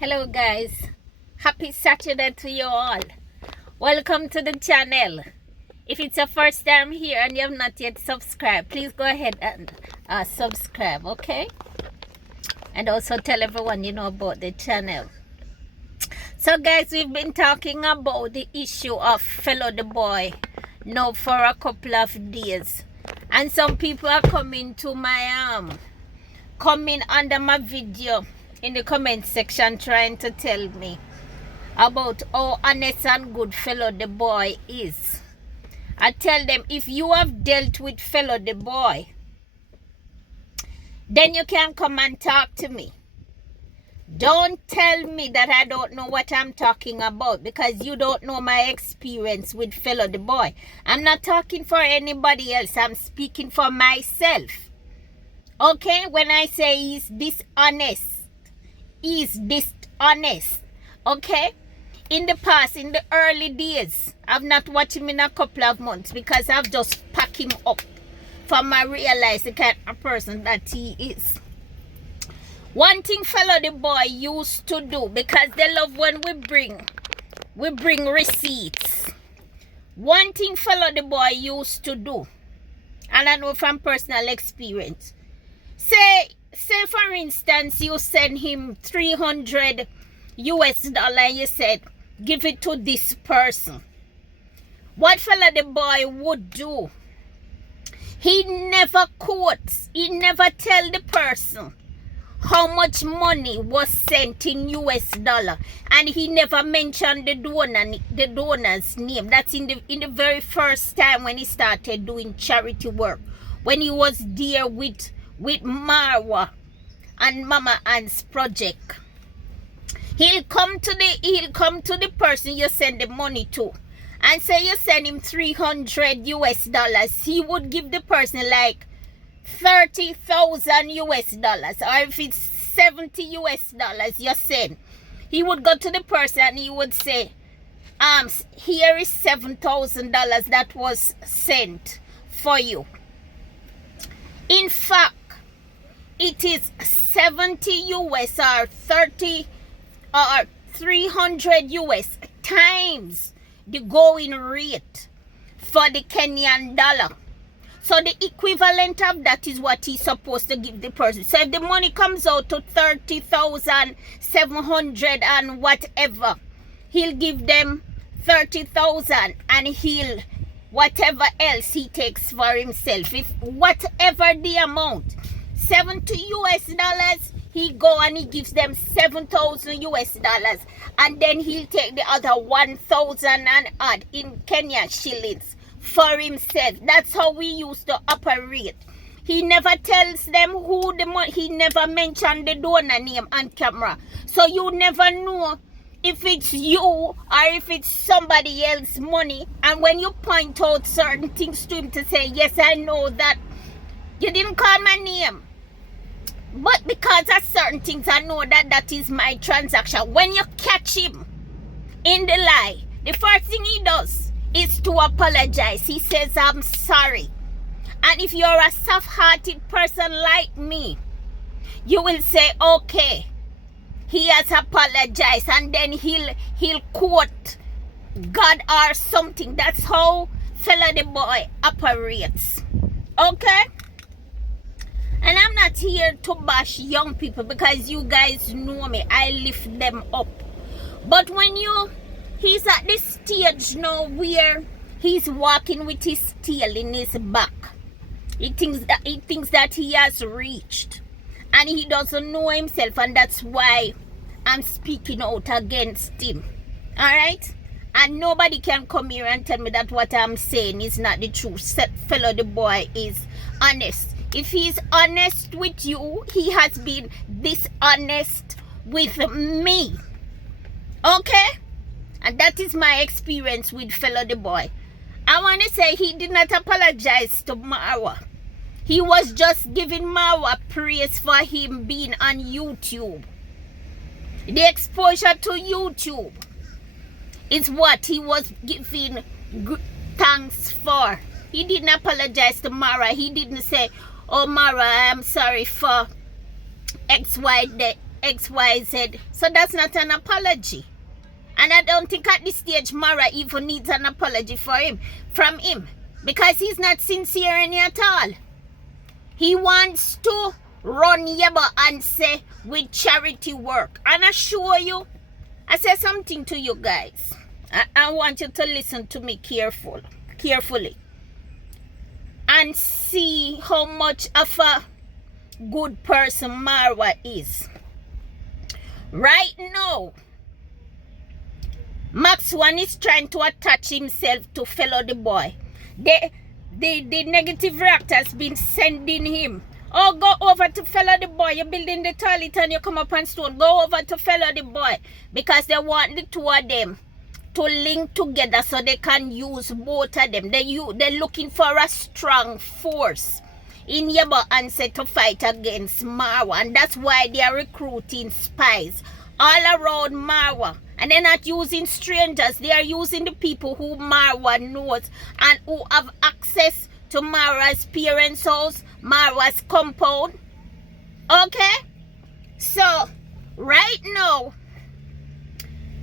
Hello guys, happy Saturday to you all. Welcome to the channel. If it's your first time here and you have not yet subscribed, please go ahead and subscribe, okay? And also tell everyone you know about the channel. So guys, we've been talking about the issue of Fellow the Boy now for a couple of days. And some people are coming to my coming under my video in the comment section trying to tell me about how honest and good Fellow the Boy is. I tell them, if you have dealt with Fellow the Boy, then you can come and talk to me. Don't tell me that I don't know what I'm talking about, because you don't know my experience with Fellow the Boy. I'm not talking for anybody else. I'm speaking for myself. Okay? When I say he's dishonest, okay? In the past, in the early days, I've not watched him in a couple of months because I've just packed him up from I realize the kind of person that he is. One thing Fellow the Boy used to do, because they love when we bring receipts. One thing Fellow the Boy used to do, and I know from personal experience, say for instance you send him $300 and you said give it to this person. What Fellow the Boy would do, he never quotes, he never tell the person how much money was sent in US dollar, and he never mentioned the donor's name. That's in the very first time when he started doing charity work, when he was there with Marwa and Mama Ann's project. He'll come to the person you send the money to and say you send him $300. He would give the person like $30,000, or if it's $70 you send, he would go to the person and he would say, here is $7,000 that was sent for you. In fact, it is 70 US or 30 or 300 US times the going rate for the Kenyan dollar. So the equivalent of that is what he's supposed to give the person. So if the money comes out to 30,700 and whatever, he'll give them 30,000 and he'll whatever else he takes for himself. If whatever the amount, $70 US, he go and he gives them $7,000 US, and then he'll take the other 1,000 and add in Kenya shillings for himself. That's how we used to operate. He never tells them who the money, he never mentioned the donor name on camera. So you never know if it's you or if it's somebody else's money. And when you point out certain things to him to say, yes, I know that you didn't call my name, but because of certain things I know that is my transaction. When you catch him in the lie, the first thing he does is to apologize. He says, I'm sorry. And if you're a soft-hearted person like me, you will say, okay, he has apologized, and then he'll quote God or something. That's how Fellow the Boy operates. Okay? And I'm not here to bash young people, because you guys know me. I lift them up. But when he's at this stage now where he's walking with his tail in his back. He thinks that he has reached. And he doesn't know himself, and that's why I'm speaking out against him. Alright? And nobody can come here and tell me that what I'm saying is not the truth. Fellow the Boy is honest. If he's honest with you, he has been dishonest with me. Okay? And that is my experience with Fellow the Boy. I want to say he did not apologize to Marwa. He was just giving Marwa praise for him being on YouTube. The exposure to YouTube is what he was giving thanks for. He didn't apologize to Marwa. He didn't say, oh Marwa, I'm sorry for XYZ XYZ. So that's not an apology. And I don't think at this stage Mara even needs an apology from him. Because he's not sincere in it at all. He wants to run Yebo and say with charity work. And I assure you, I say something to you guys. I want you to listen to me carefully. And see how much of a good person Marwa is. Right now, Max One is trying to attach himself to Fellow the Boy. The negative reactors been sending him. Oh, go over to Fellow the Boy. You're building the toilet and you come up on stone. Go over to Fellow the Boy. Because they want the two of them to link together so they can use both of them. They're looking for a strong force in Yebo and set to fight against Marwa. And that's why they are recruiting spies all around Marwa. And they're not using strangers. They are using the people who Marwa knows and who have access to Marwa's parents' house, Marwa's compound. Okay? So, right now,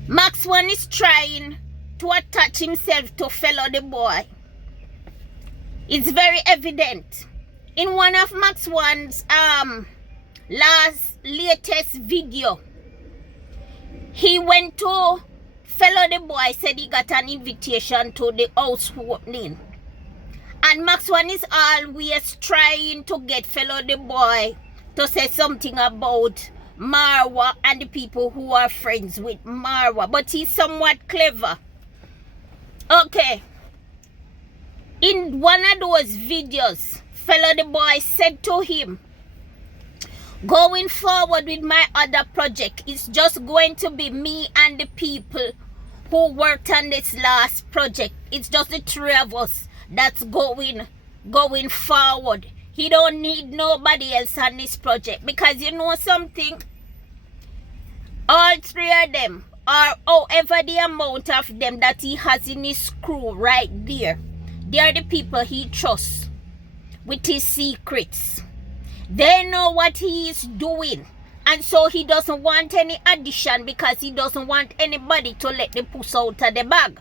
Max One is trying to attach himself to Fellow the Boy. It's very evident. In one of Max One's latest video, he went to Fellow the Boy, said he got an invitation to the house opening. And Max One is always trying to get Fellow the Boy to say something about Marwa and the people who are friends with Marwa. But he's somewhat clever. Okay. In one of those videos, Fellow the Boy said to him, going forward with my other project, it's just going to be me and the people who worked on this last project. It's just the three of us that's going forward. He don't need nobody else on this project. Because you know something? All three of them, or however the amount of them that he has in his crew right there, they are the people he trusts with his secrets. They know what he is doing. And so he doesn't want any addition because he doesn't want anybody to let the puss out of the bag.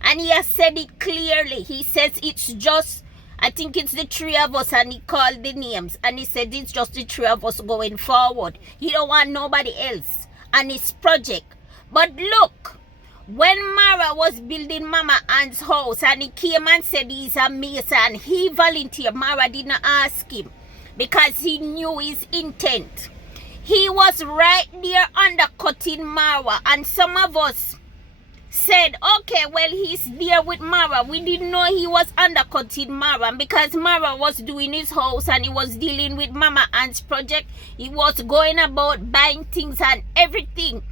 And he has said it clearly. He says it's just, I think it's the three of us, and he called the names. And he said it's just the three of us going forward. He don't want nobody else on his project. But look, when Mara was building Mama Ann's house and he came and said he's a mason, he volunteered. Mara didn't ask him because he knew his intent. He was right there undercutting Marwa, and some of us said, okay, well, he's there with Marwa. We didn't know he was undercutting Marwa because Marwa was doing his house and he was dealing with Mama Ann's project. He was going about buying things and everything.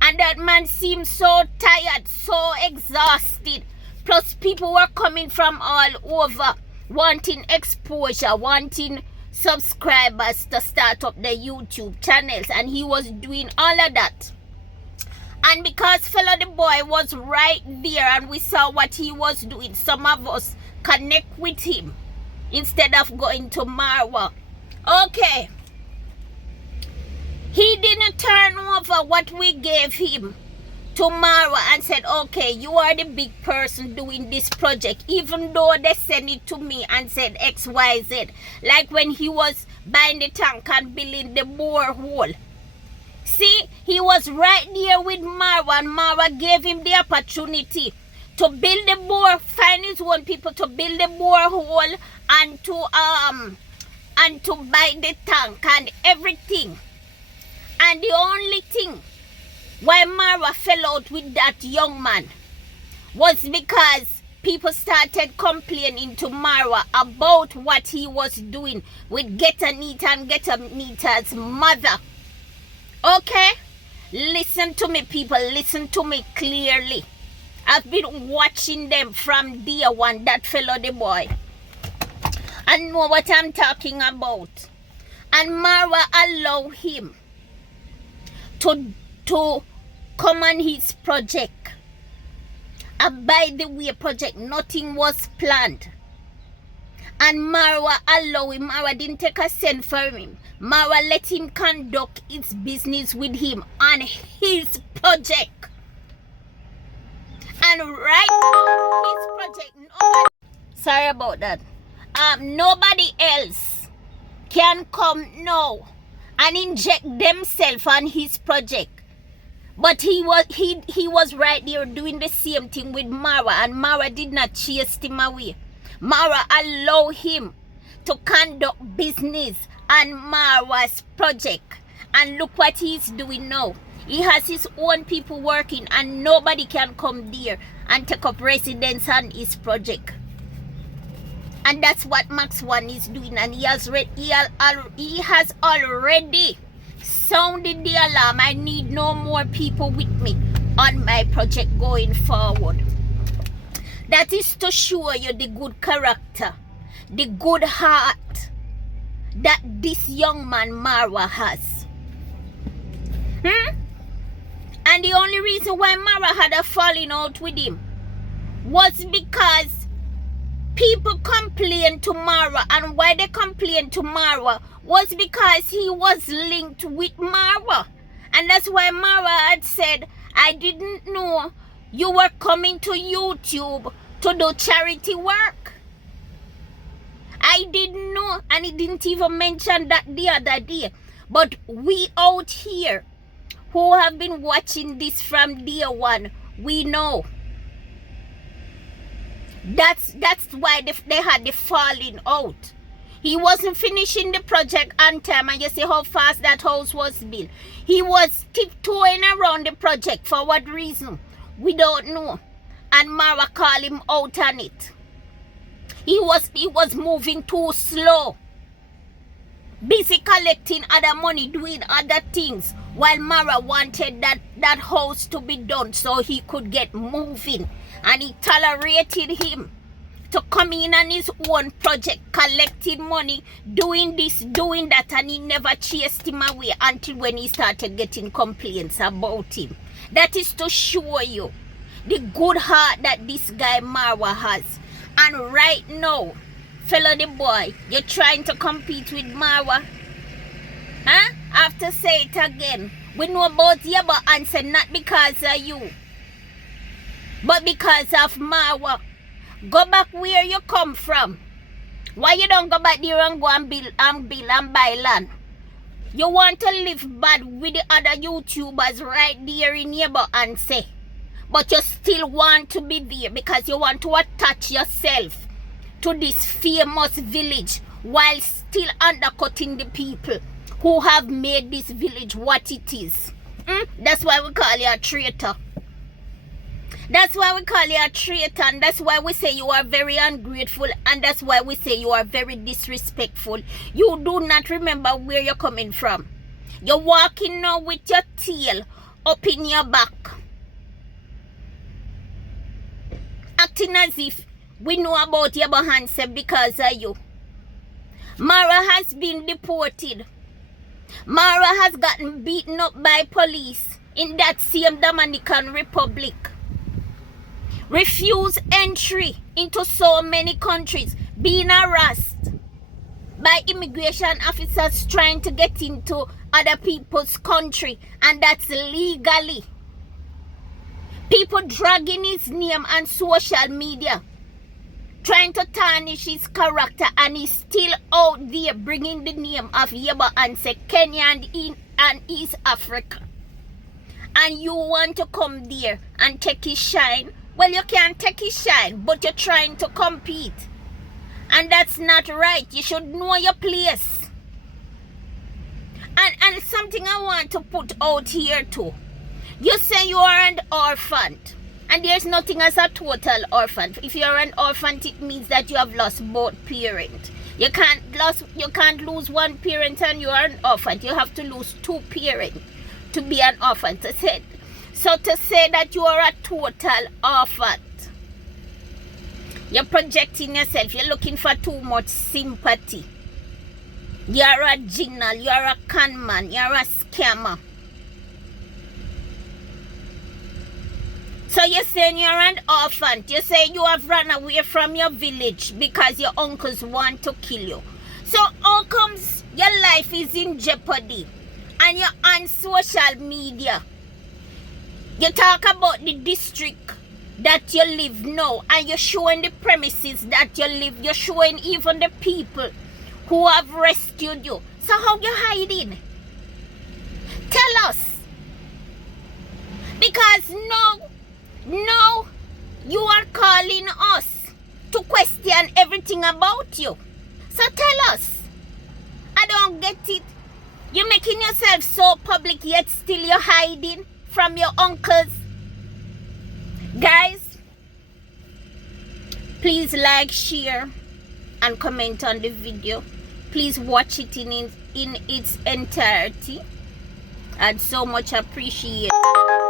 And that man seemed so tired, so exhausted. Plus, people were coming from all over, wanting exposure, wanting subscribers to start up their YouTube channels, and he was doing all of that. And because Fellow the Boy was right there and we saw what he was doing, some of us connect with him instead of going to Marwa. Okay, he didn't turn over what we gave him to Marwa and said, okay, you are the big person doing this project, even though they sent it to me and said XYZ, like when he was buying the tank and building the borehole. See, he was right there with Marwa, and Marwa gave him the opportunity to build the find his own people to build the borehole and to buy the tank and everything. And the only thing why Marwa fell out with that young man was because people started complaining to Marwa about what he was doing with Get Anita and Get Anita's mother. Okay? Listen to me, people. Listen to me clearly. I've been watching them from day one, that Fellow the Boy. I know what I'm talking about. And Marwa allowed him to come on his project. And by the way, project, nothing was planned. And Marwa allowed him. Marwa didn't take a cent from him. Mara let him conduct his business with him on his project. And right now, his project, sorry about that. Nobody else can come now and inject themselves on his project. But he was right there doing the same thing with Mara, and Mara did not chase him away. Mara allowed him to conduct business on Mara's project. And look what he's doing now. He has his own people working, and nobody can come there and take up residence on his project. And that's what Max One is doing, and he has already sounded the alarm. I need no more people with me on my project going forward. That is to show you the good character, the good heart that this young man Mara has. And the only reason why Mara had a falling out with him was because people complained to Mara, and why they complained to Mara was because he was linked with Mara. And that's why Mara had said, I didn't know you were coming to YouTube to do charity work. I didn't know, and he didn't even mention that the other day. But we out here who have been watching this from day one, we know. That's why they had the falling out. He wasn't finishing the project on time, and you see how fast that house was built. He was tiptoeing around the project. For what reason? We don't know. And Mara called him out on it. He was moving too slow. Busy collecting other money, doing other things, while Mara wanted that house to be done so he could get moving. And he tolerated him to come in on his own project, collecting money, doing this, doing that, and he never chased him away until when he started getting complaints about him. That is to show you the good heart that this guy Mara has. And right now, fellow the boy, you're trying to compete with Mara? Huh? I have to say it again. We know about you, but answer not because of you, but because of Mara. Go back where you come from. Why you don't go back there and go and build and buy land? You want to live bad with the other YouTubers right there in neighbor and say, but you still want to be there because you want to attach yourself to this famous village while still undercutting the people who have made this village what it is. That's why we call you a traitor. That's why we call you a traitor, and that's why we say you are very ungrateful, and that's why we say you are very disrespectful. You do not remember where you're coming from. You're walking now with your tail up in your back, acting as if we know about your Hansen because of you. Mara has been deported. Mara has gotten beaten up by police in that same Dominican Republic. Refuse entry into so many countries, being harassed by immigration officers trying to get into other people's country, and that's legally. People dragging his name on social media, trying to tarnish his character, and he's still out there bringing the name of Yaba and say Kenya and East Africa. And you want to come there and take his shine? Well, you can't take his shine, but you're trying to compete. And that's not right. You should know your place. And something I want to put out here too. You say you are an orphan, and there's nothing as a total orphan. If you're an orphan, it means that you have lost both parents. You can't lose one parent and you are an orphan. You have to lose two parents to be an orphan. So to say that you are a total orphan, you're projecting yourself. You're looking for too much sympathy. You're a jinal. You're a con man. You're a scammer. So you're saying you're an orphan. You say you have run away from your village because your uncles want to kill you. So how comes Your life is in jeopardy. And you're on social media. You talk about the district that you live now, and you're showing the premises that you live. You're showing even the people who have rescued you. So how you hiding? Tell us. Because now you are calling us to question everything about you. So tell us. I don't get it. You're making yourself so public, yet still you're hiding from your uncles. Guys, please like, share, and comment on the video. Please watch it in its entirety. I'd so much appreciate it.